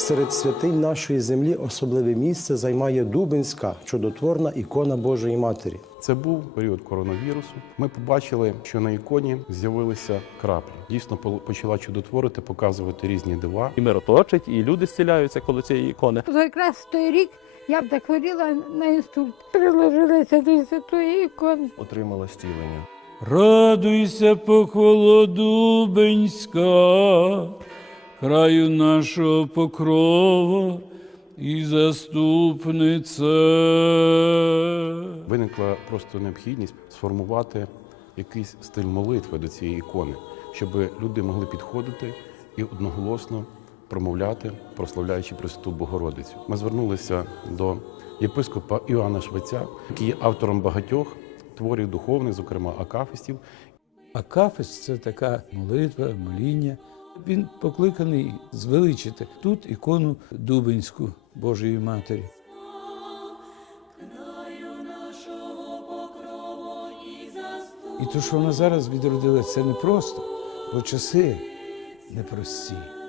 Серед святинь нашої землі особливе місце займає Дубинська чудотворна ікона Божої Матері. Це був період коронавірусу. Ми побачили, що на іконі з'явилися краплі. Дійсно, почала чудотворити, показувати різні дива і мироточить, і люди зціляються коло цієї ікони. Якраз в той рік я б так на інструкції, Приложилася до святої ікони. Отримала стілення. Радуйся по Дубинська. Раю нашого покрова і заступниця. Виникла просто необхідність сформувати якийсь стиль молитви до цієї ікони, щоб люди могли підходити і одноголосно промовляти, прославляючи Пресвяту Богородицю. Ми звернулися до єпископа Іоанна Швеця, який є автором багатьох творів духовних, зокрема акафистів. Акафист — це така молитва, моління. Він покликаний звеличити тут ікону дубинську Божої Матері і то, що вона зараз відродили, це непросто, бо часи непрості.